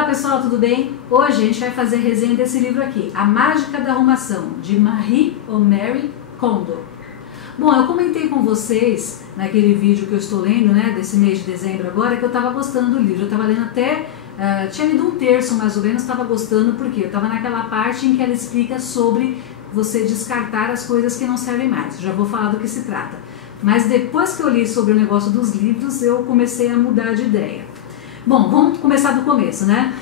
Olá pessoal, tudo bem? Hoje a gente vai fazer a resenha desse livro aqui, A Mágica da Arrumação, de Marie Kondo. Bom, eu comentei com vocês naquele vídeo que eu estou lendo, né, desse mês de dezembro agora, que eu estava gostando do livro. Eu estava lendo até, tinha lido um terço mais ou menos, estava gostando porque eu estava naquela parte em que ela explica sobre você descartar as coisas que não servem mais. Já vou falar do que se trata. Mas depois que eu li sobre o negócio dos livros, eu comecei a mudar de ideia. Bom, vamos começar do começo, né?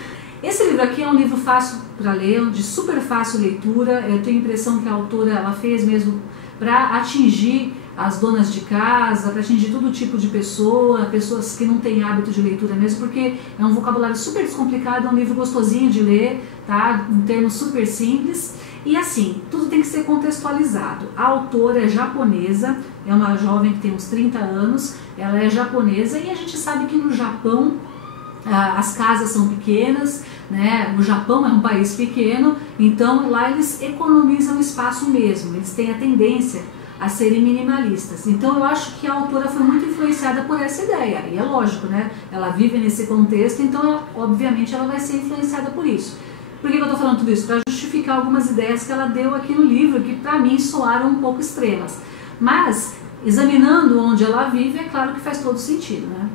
Esse livro aqui é um livro fácil para ler, de super fácil leitura. Eu tenho a impressão que a autora ela fez mesmo para atingir as donas de casa, para atingir todo tipo de pessoa, pessoas que não têm hábito de leitura mesmo, porque é um vocabulário super descomplicado, é um livro gostosinho de ler, tá? Um termo super simples. E assim, tudo tem que ser contextualizado. A autora é japonesa, é uma jovem que tem uns 30 anos, ela é japonesa e a gente sabe que no Japão as casas são pequenas, né? O Japão é um país pequeno, então lá eles economizam espaço mesmo, eles têm a tendência a serem minimalistas. Então eu acho que a autora foi muito influenciada por essa ideia, e é lógico, né? Ela vive nesse contexto, então obviamente ela vai ser influenciada por isso. Por que eu estou falando tudo isso? Para justificar algumas ideias que ela deu aqui no livro, que para mim soaram um pouco extremas. Mas, examinando onde ela vive, é claro que faz todo sentido, né?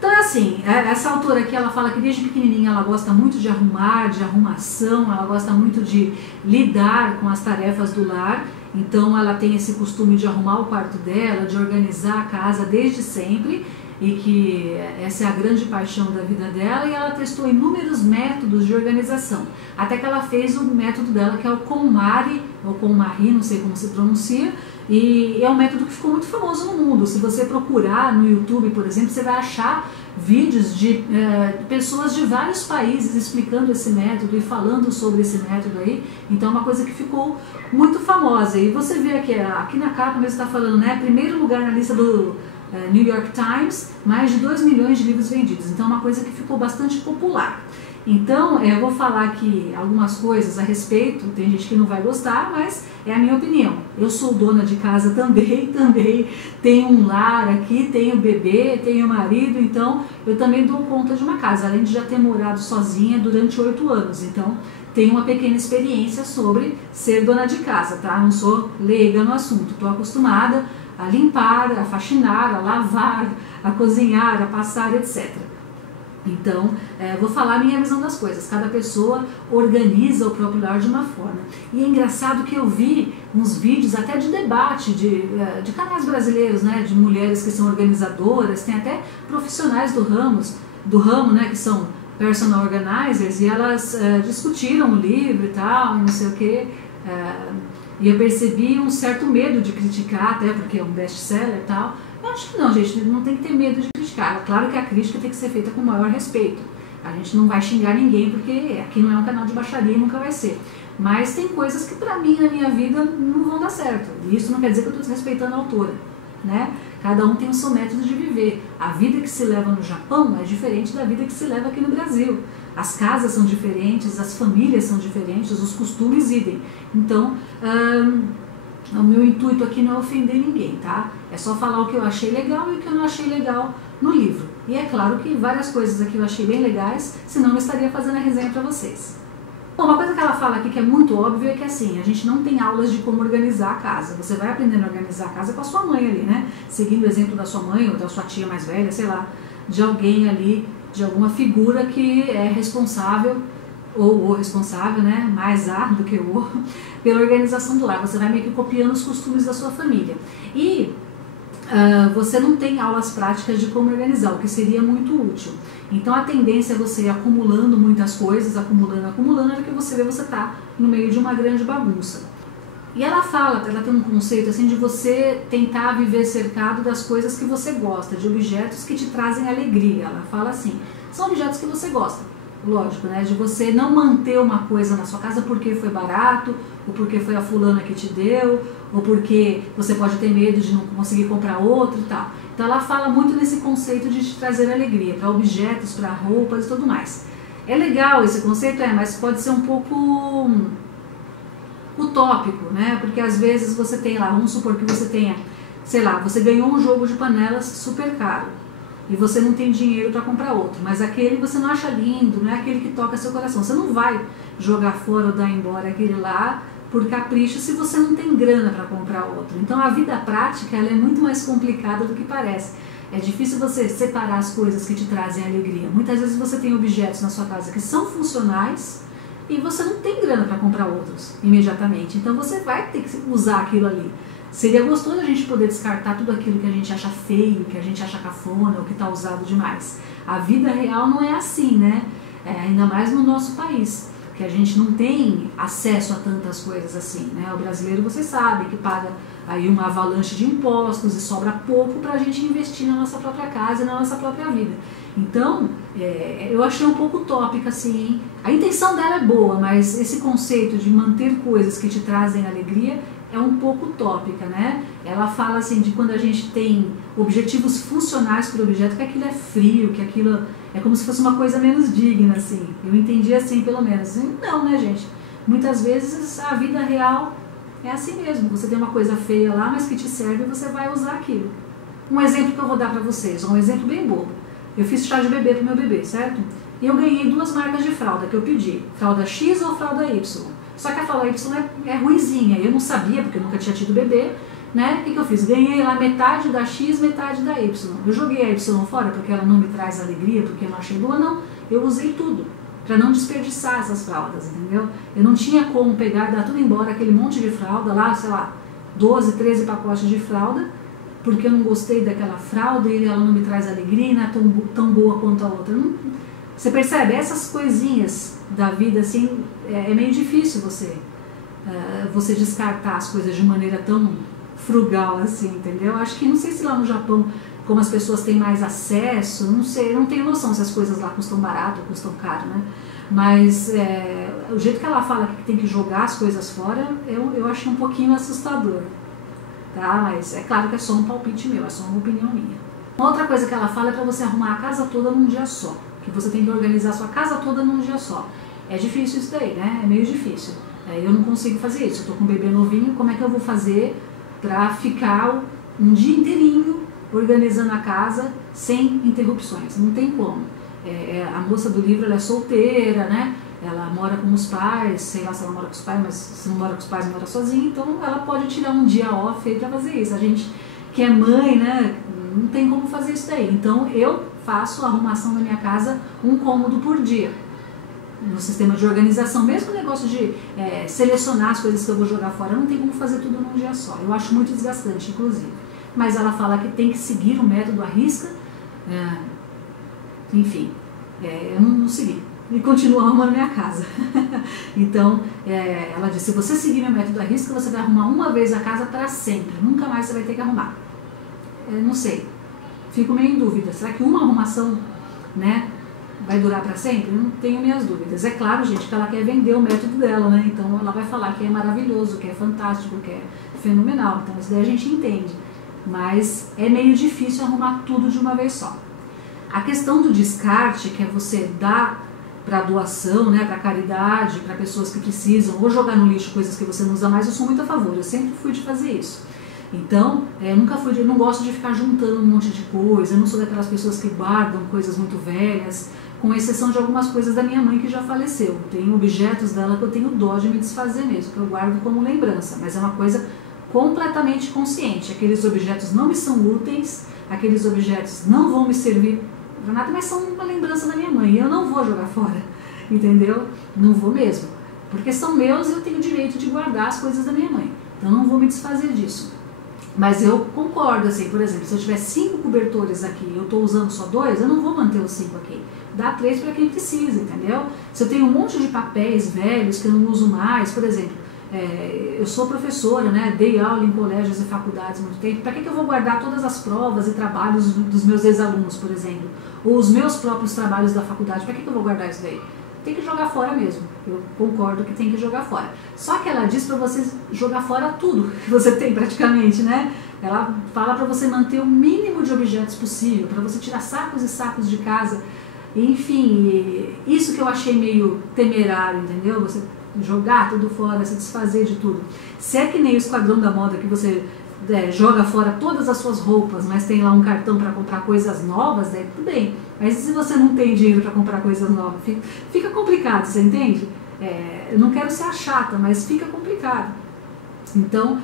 Então é assim, essa autora aqui, ela fala que desde pequenininha ela gosta muito de arrumar, de arrumação, ela gosta muito de lidar com as tarefas do lar, então ela tem esse costume de arrumar o quarto dela, de organizar a casa desde sempre, e que essa é a grande paixão da vida dela, e ela testou inúmeros métodos de organização, até que ela fez o método dela, que é o KonMari, ou KonMari, não sei como se pronuncia, e é um método que ficou muito famoso no mundo. Se você procurar no YouTube, por exemplo, você vai achar vídeos de pessoas de vários países explicando esse método e falando sobre esse método aí, então é uma coisa que ficou muito famosa. E você vê aqui na capa mesmo está falando, né, primeiro lugar na lista do New York Times, mais de 2 milhões de livros vendidos, então é uma coisa que ficou bastante popular. Então eu vou falar aqui algumas coisas a respeito, tem gente que não vai gostar, mas é a minha opinião. Eu sou dona de casa também tenho um lar aqui, tenho bebê, tenho marido, então eu também dou conta de uma casa, além de já ter morado sozinha durante 8 anos, então tenho uma pequena experiência sobre ser dona de casa, tá? Não sou leiga no assunto, estou acostumada a limpar, a faxinar, a lavar, a cozinhar, a passar, etc. Então, vou falar a minha visão das coisas. Cada pessoa organiza o próprio lar de uma forma. E é engraçado que eu vi uns vídeos até de debate de canais brasileiros, né, de mulheres que são organizadoras, tem até profissionais do ramo, né, que são personal organizers, e elas discutiram o livro e tal, não sei o quê. E eu percebi um certo medo de criticar, até porque é um best-seller e tal. Eu acho que não, gente, não tem que ter medo de criticar. Claro que a crítica tem que ser feita com o maior respeito. A gente não vai xingar ninguém, porque aqui não é um canal de baixaria e nunca vai ser. Mas tem coisas que pra mim, na minha vida, não vão dar certo. E isso não quer dizer que eu estou desrespeitando a autora, né? Cada um tem o seu método de viver. A vida que se leva no Japão é diferente da vida que se leva aqui no Brasil. As casas são diferentes, as famílias são diferentes, os costumes idem. Então, o meu intuito aqui não é ofender ninguém, tá? É só falar o que eu achei legal e o que eu não achei legal no livro. E é claro que várias coisas aqui eu achei bem legais, senão eu estaria fazendo a resenha para vocês. Bom, uma coisa que ela fala aqui que é muito óbvio é que assim, a gente não tem aulas de como organizar a casa. Você vai aprendendo a organizar a casa com a sua mãe ali, né? Seguindo o exemplo da sua mãe ou da sua tia mais velha, sei lá, de alguém ali, de alguma figura que é responsável, ou o responsável, né, mais A do que o, pela organização do lar. Você vai meio que copiando os costumes da sua família. E você não tem aulas práticas de como organizar, o que seria muito útil. Então a tendência é você ir acumulando muitas coisas, acumulando, era que você vê, você tá no meio de uma grande bagunça. E ela fala, ela tem um conceito assim de você tentar viver cercado das coisas que você gosta, de objetos que te trazem alegria. Ela fala assim, são objetos que você gosta. Lógico, né? De você não manter uma coisa na sua casa porque foi barato, ou porque foi a fulana que te deu, ou porque você pode ter medo de não conseguir comprar outro e tal. Então ela fala muito nesse conceito de te trazer alegria, para objetos, para roupas e tudo mais. É legal esse conceito, mas pode ser um pouco utópico, né? Porque às vezes você tem lá, vamos supor que você tenha, sei lá, você ganhou um jogo de panelas super caro. e você não tem dinheiro para comprar outro, mas aquele você não acha lindo, não é aquele que toca seu coração. Você não vai jogar fora ou dar embora aquele lá por capricho se você não tem grana para comprar outro. Então a vida prática ela é muito mais complicada do que parece. É difícil você separar as coisas que te trazem alegria. Muitas vezes você tem objetos na sua casa que são funcionais e você não tem grana para comprar outros imediatamente. Então você vai ter que usar aquilo ali. Seria gostoso a gente poder descartar tudo aquilo que a gente acha feio, que a gente acha cafona ou que está usado demais. A vida real não é assim, né? Ainda mais no nosso país, que a gente não tem acesso a tantas coisas assim, né? O brasileiro, você sabe, que paga aí uma avalanche de impostos e sobra pouco para a gente investir na nossa própria casa e na nossa própria vida. Então, eu achei um pouco utópica assim, hein? A intenção dela é boa, mas esse conceito de manter coisas que te trazem alegria é um pouco utópica, né? Ela fala assim de quando a gente tem objetivos funcionais para o objeto, que aquilo é frio, que aquilo é como se fosse uma coisa menos digna, assim. Eu entendi assim, pelo menos. Não, né, gente? Muitas vezes a vida real é assim mesmo. Você tem uma coisa feia lá, mas que te serve e você vai usar aquilo. Um exemplo que eu vou dar para vocês, um exemplo bem bobo. Eu fiz chá de bebê pro meu bebê, certo? E eu ganhei 2 marcas de fralda que eu pedi. Fralda X ou fralda Y. Só que a fralda Y é ruinzinha. Eu não sabia, porque eu nunca tinha tido bebê, né? O que eu fiz? Ganhei lá metade da X, metade da Y. Eu joguei a Y fora porque ela não me traz alegria, porque eu não achei boa, não. Eu usei tudo, para não desperdiçar essas fraldas, entendeu? Eu não tinha como pegar e dar tudo embora, aquele monte de fralda lá, sei lá, 12, 13 pacotes de fralda, porque eu não gostei daquela fralda e ela não me traz alegria, não é tão boa quanto a outra. Não, você percebe? Essas coisinhas da vida, assim, é meio difícil você descartar as coisas de maneira tão frugal assim, entendeu? Acho que, não sei se lá no Japão, como as pessoas têm mais acesso, não sei, eu não tenho noção se as coisas lá custam barato ou custam caro, né? Mas o jeito que ela fala que tem que jogar as coisas fora, eu achei um pouquinho assustador, tá? Mas é claro que é só um palpite meu, é só uma opinião minha. Uma outra coisa que ela fala é para você arrumar a casa toda num dia só, que você tem que organizar a sua casa toda num dia só. É difícil isso daí, né? É meio difícil. Eu não consigo fazer isso, eu tô com um bebê novinho, como é que eu vou fazer para ficar um dia inteirinho organizando a casa sem interrupções? Não tem como. A moça do livro, ela é solteira, né? Ela mora com os pais, sei lá se ela mora com os pais, mas se não mora com os pais, mora sozinha, então ela pode tirar um dia off aí para fazer isso. A gente que é mãe, né, não tem como fazer isso daí. Então eu faço a arrumação da minha casa um cômodo por dia. No sistema de organização, mesmo o negócio de selecionar as coisas que eu vou jogar fora, não tem como fazer tudo num dia só. Eu acho muito desgastante, inclusive. Mas ela fala que tem que seguir o método à risca. Enfim, eu não segui. E continuo arrumando minha casa. Então, ela disse, se você seguir meu método à risca, você vai arrumar uma vez a casa para sempre. Nunca mais você vai ter que arrumar. Não sei. Fico meio em dúvida. Será que uma arrumação, né, vai durar para sempre? Não tenho minhas dúvidas. É claro, gente, que ela quer vender o método dela, né? Então ela vai falar que é maravilhoso, que é fantástico, que é fenomenal. Então isso daí a gente entende. Mas é meio difícil arrumar tudo de uma vez só. A questão do descarte, que é você dar para doação, né, para caridade, para pessoas que precisam, ou jogar no lixo coisas que você não usa mais, eu sou muito a favor. Eu sempre fui de fazer isso. Então, eu não gosto de ficar juntando um monte de coisa, eu não sou daquelas pessoas que guardam coisas muito velhas, com exceção de algumas coisas da minha mãe que já faleceu. Tem objetos dela que eu tenho dó de me desfazer mesmo, que eu guardo como lembrança, mas é uma coisa completamente consciente. Aqueles objetos não me são úteis, aqueles objetos não vão me servir para nada, mas são uma lembrança da minha mãe, e eu não vou jogar fora, entendeu? Não vou mesmo, porque são meus e eu tenho o direito de guardar as coisas da minha mãe, então não vou me desfazer disso. Mas eu concordo, assim, por exemplo, se eu tiver 5 cobertores aqui e eu estou usando só 2, eu não vou manter os 5 aqui. Dá 3 para quem precisa, entendeu? Se eu tenho um monte de papéis velhos que eu não uso mais, por exemplo, eu sou professora, né? Dei aula em colégios e faculdades há muito tempo, para que eu vou guardar todas as provas e trabalhos dos meus ex-alunos, por exemplo? Ou os meus próprios trabalhos da faculdade, para que eu vou guardar isso daí? Tem que jogar fora mesmo, eu concordo que tem que jogar fora. Só que ela diz para você jogar fora tudo que você tem praticamente, né? Ela fala para você manter o mínimo de objetos possível, para você tirar sacos e sacos de casa. Enfim, isso que eu achei meio temerário, entendeu? Você jogar tudo fora, se desfazer de tudo. Se é que nem o Esquadrão da Moda que você joga fora todas as suas roupas, mas tem lá um cartão para comprar coisas novas, daí tudo bem. Mas se você não tem dinheiro para comprar coisas novas, fica complicado, você entende? Eu não quero ser a chata, mas fica complicado. Então,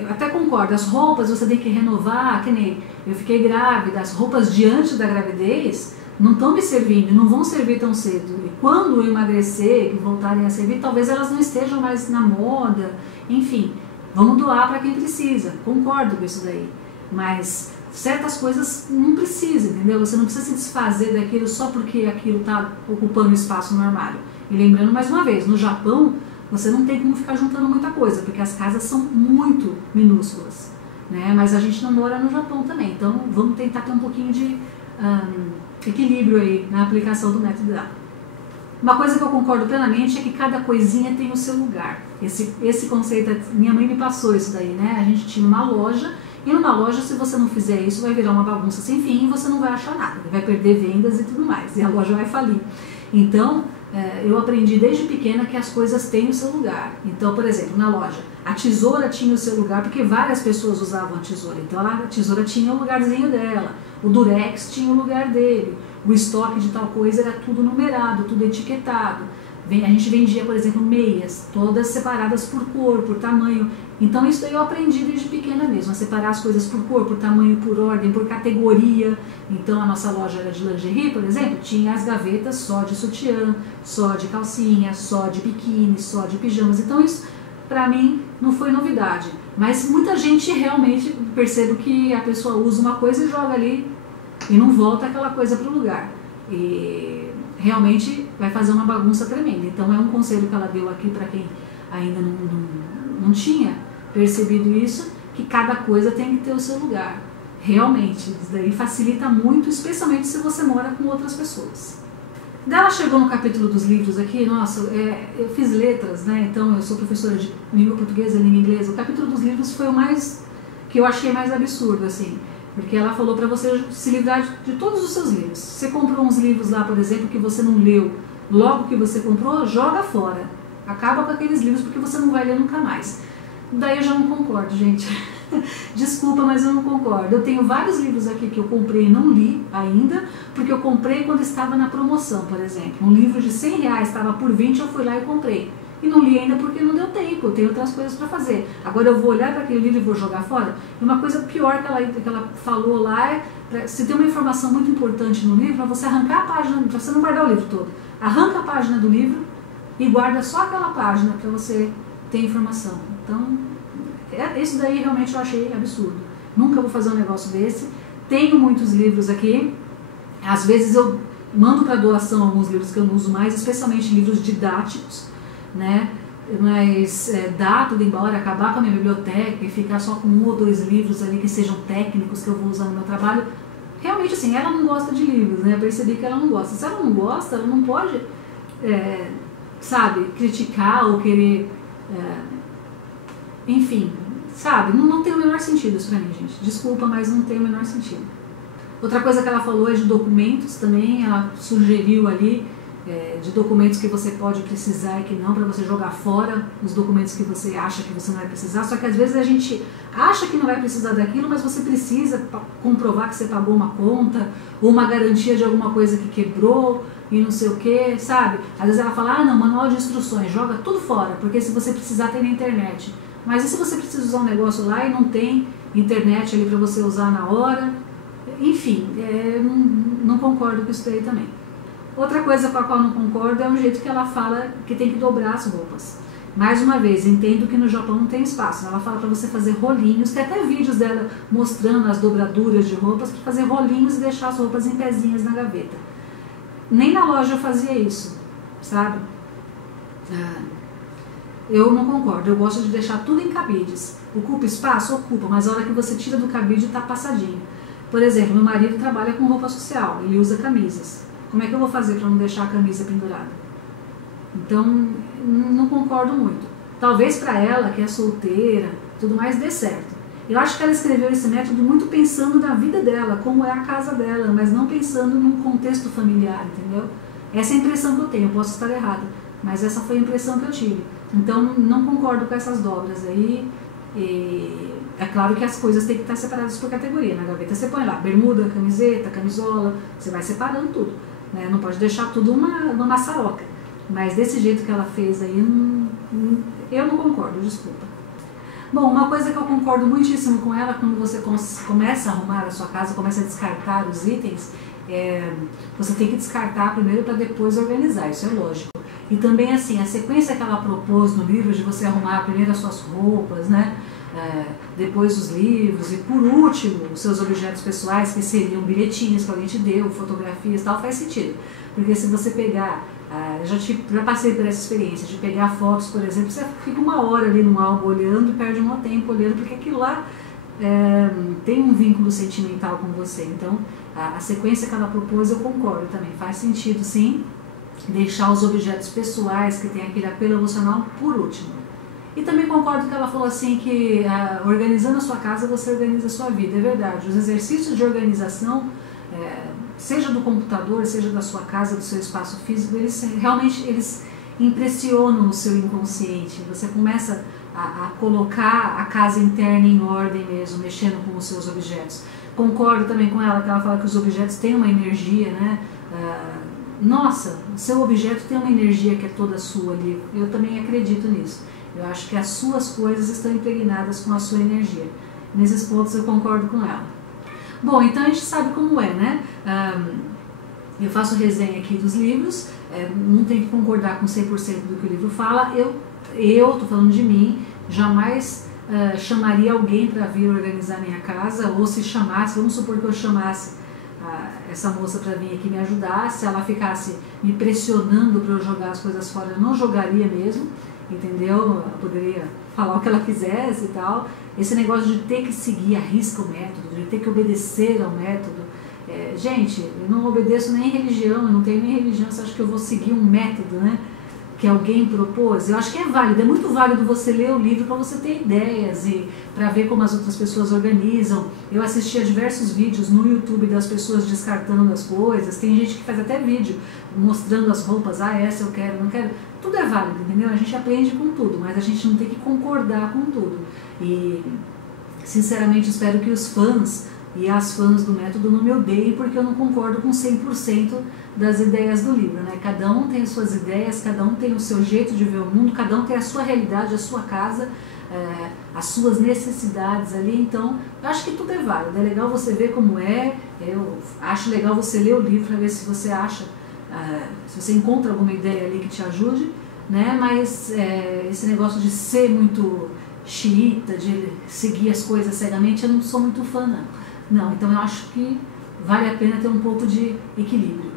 eu até concordo, as roupas você tem que renovar, que nem eu fiquei grávida, as roupas diante da gravidez não estão me servindo, não vão servir tão cedo. E quando eu emagrecer e voltarem a servir, talvez elas não estejam mais na moda, enfim. Vamos doar para quem precisa, concordo com isso daí. Mas certas coisas não precisa, entendeu? Você não precisa se desfazer daquilo só porque aquilo está ocupando espaço no armário. E lembrando mais uma vez, no Japão você não tem como ficar juntando muita coisa, porque as casas são muito minúsculas, né? Mas a gente não mora no Japão também, então vamos tentar ter um pouquinho de equilíbrio aí na aplicação do método DA. Uma coisa que eu concordo plenamente é que cada coisinha tem o seu lugar. Esse conceito, minha mãe me passou isso daí, né? A gente tinha uma loja, e numa loja, se você não fizer isso, vai virar uma bagunça sem fim e você não vai achar nada. Vai perder vendas e tudo mais, e a loja vai falir. Então, eu aprendi desde pequena que as coisas têm o seu lugar. Então, por exemplo, na loja, a tesoura tinha o seu lugar porque várias pessoas usavam a tesoura. Então, a tesoura tinha o lugarzinho dela, o durex tinha o lugar dele. O estoque de tal coisa era tudo numerado, tudo etiquetado. A gente vendia, por exemplo, meias, todas separadas por cor, por tamanho. Então isso daí eu aprendi desde pequena mesmo, a separar as coisas por cor, por tamanho, por ordem, por categoria. Então a nossa loja era de lingerie, por exemplo, tinha as gavetas só de sutiã, só de calcinha, só de biquíni, só de pijamas. Então isso, pra mim, não foi novidade. Mas muita gente realmente, percebo que a pessoa usa uma coisa e joga ali e não volta aquela coisa para o lugar. E realmente vai fazer uma bagunça tremenda. Então é um conselho que ela deu aqui para quem ainda não tinha percebido isso, que cada coisa tem que ter o seu lugar. Realmente, isso daí facilita muito, especialmente se você mora com outras pessoas. Daí ela chegou no capítulo dos livros aqui, nossa, eu fiz letras, né? Então eu sou professora de língua portuguesa e língua inglesa. O capítulo dos livros foi o mais, que eu achei mais absurdo, assim. Porque ela falou para você se livrar de todos os seus livros. Você comprou uns livros lá, por exemplo, que você não leu logo que você comprou, joga fora. Acaba com aqueles livros porque você não vai ler nunca mais. Daí eu já não concordo, gente. Desculpa, mas eu não concordo. Eu tenho vários livros aqui que eu comprei e não li ainda, porque eu comprei quando estava na promoção, por exemplo. Um livro de R$100 estava por 20, eu fui lá e comprei. E não li ainda porque não deu tempo, eu tenho outras coisas para fazer. Agora eu vou olhar para aquele livro e vou jogar fora? E uma coisa pior que ela falou lá é, se tem uma informação muito importante no livro, é você arrancar a página, para você não guardar o livro todo. Arranca a página do livro e guarda só aquela página para você ter informação. Então, isso daí realmente eu achei absurdo. Nunca vou fazer um negócio desse. Tenho muitos livros aqui, às vezes eu mando para doação alguns livros que eu não uso mais, especialmente livros didáticos, né? Mas dá tudo embora, acabar com a minha biblioteca e ficar só com 1 ou 2 livros ali que sejam técnicos que eu vou usar no meu trabalho. Realmente assim, ela não gosta de livros, né? Eu percebi que ela não gosta. Se ela não gosta, ela não pode, sabe, criticar ou querer, enfim, sabe? Não tem o menor sentido isso pra mim, gente. Desculpa, mas não tem o menor sentido. Outra coisa que ela falou é de documentos também, ela sugeriu ali de documentos que você pode precisar e que não, para você jogar fora os documentos que você acha que você não vai precisar, só que às vezes a gente acha que não vai precisar daquilo, mas você precisa comprovar que você pagou uma conta, ou uma garantia de alguma coisa que quebrou e não sei o que, sabe? Às vezes ela fala, não, manual de instruções, joga tudo fora, porque se você precisar tem na internet. Mas e se você precisa usar um negócio lá e não tem internet ali para você usar na hora? Enfim, não concordo com isso daí também. Outra coisa com a qual não concordo é o jeito que ela fala que tem que dobrar as roupas. Mais uma vez, entendo que no Japão não tem espaço. Ela fala para você fazer rolinhos, tem até vídeos dela mostrando as dobraduras de roupas, para fazer rolinhos e deixar as roupas em pezinhas na gaveta. Nem na loja eu fazia isso, sabe? Eu não concordo, eu gosto de deixar tudo em cabides. Ocupa espaço? Ocupa, mas a hora que você tira do cabide está passadinho. Por exemplo, meu marido trabalha com roupa social, ele usa camisas. Como é que eu vou fazer para não deixar a camisa pendurada? Então, não concordo muito. Talvez para ela, que é solteira, tudo mais, dê certo. Eu acho que ela escreveu esse método muito pensando na vida dela, como é a casa dela, mas não pensando num contexto familiar, entendeu? Essa é a impressão que eu tenho, eu posso estar errada, mas essa foi a impressão que eu tive. Então, não concordo com essas dobras aí. É claro que as coisas têm que estar separadas por categoria. Na gaveta você põe lá bermuda, camiseta, camisola, você vai separando tudo, né? Não pode deixar tudo uma maçaroca. Mas desse jeito que ela fez aí, eu não concordo, desculpa. Bom, uma coisa que eu concordo muitíssimo com ela, quando você começa a arrumar a sua casa, começa a descartar os itens, você tem que descartar primeiro para depois organizar, isso é lógico. E também assim, a sequência que ela propôs no livro de você arrumar primeiro as suas roupas, né? Depois os livros e por último os seus objetos pessoais, que seriam bilhetinhos que alguém te deu, fotografias e tal, faz sentido. Porque se você pegar, já passei por essa experiência de pegar fotos, por exemplo, você fica uma hora ali no álbum olhando e perde um tempo olhando, porque aquilo lá tem um vínculo sentimental com você. Então a sequência que ela propôs eu concordo também, faz sentido sim, deixar os objetos pessoais que tem aquele apelo emocional por último. E também concordo que ela falou assim que organizando a sua casa você organiza a sua vida, é verdade. Os exercícios de organização, seja do computador, seja da sua casa, do seu espaço físico, eles realmente impressionam o seu inconsciente. Você começa a colocar a casa interna em ordem mesmo, mexendo com os seus objetos. Concordo também com ela que ela fala que os objetos têm uma energia, né? Nossa, o seu objeto tem uma energia que é toda sua ali. Eu também acredito nisso. Eu acho que as suas coisas estão impregnadas com a sua energia. Nesses pontos eu concordo com ela. Bom, então a gente sabe como é, né? Eu faço resenha aqui dos livros, não tenho que concordar com 100% do que o livro fala. Eu tô falando de mim, jamais chamaria alguém para vir organizar minha casa, ou se chamasse, vamos supor que eu chamasse essa moça para vir aqui me ajudar, se ela ficasse me pressionando para eu jogar as coisas fora, eu não jogaria mesmo. Entendeu? Ela poderia falar o que ela quisesse e tal. Esse negócio de ter que seguir à risca o método, de ter que obedecer ao método. Gente, eu não obedeço nem religião, eu não tenho nem religião, você acha que eu vou seguir um método, né? Que alguém propôs? Eu acho que é válido, é muito válido você ler o livro para você ter ideias e para ver como as outras pessoas organizam. Eu assisti a diversos vídeos no YouTube das pessoas descartando as coisas, tem gente que faz até vídeo mostrando as roupas, essa eu quero, não quero. Tudo é válido, entendeu? A gente aprende com tudo, mas a gente não tem que concordar com tudo. E, sinceramente, espero que os fãs e as fãs do método não me odeiem, porque eu não concordo com 100% das ideias do livro, né? Cada um tem as suas ideias, cada um tem o seu jeito de ver o mundo, cada um tem a sua realidade, a sua casa, as suas necessidades ali. Então, eu acho que tudo é válido. É legal você ver como é, eu acho legal você ler o livro para ver se você acha, se você encontra alguma ideia ali que te ajude, né? Mas esse negócio de ser muito xiita, de seguir as coisas cegamente, eu não sou muito fã, não. Então eu acho que vale a pena ter um pouco de equilíbrio.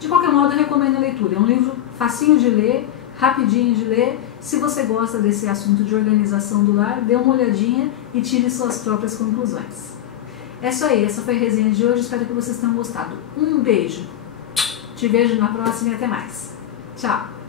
De qualquer modo, eu recomendo a leitura. É um livro facinho de ler, rapidinho de ler. Se você gosta desse assunto de organização do lar, dê uma olhadinha e tire suas próprias conclusões. É isso aí, essa foi a resenha de hoje. Espero que vocês tenham gostado. Um beijo. Te vejo na próxima e até mais. Tchau!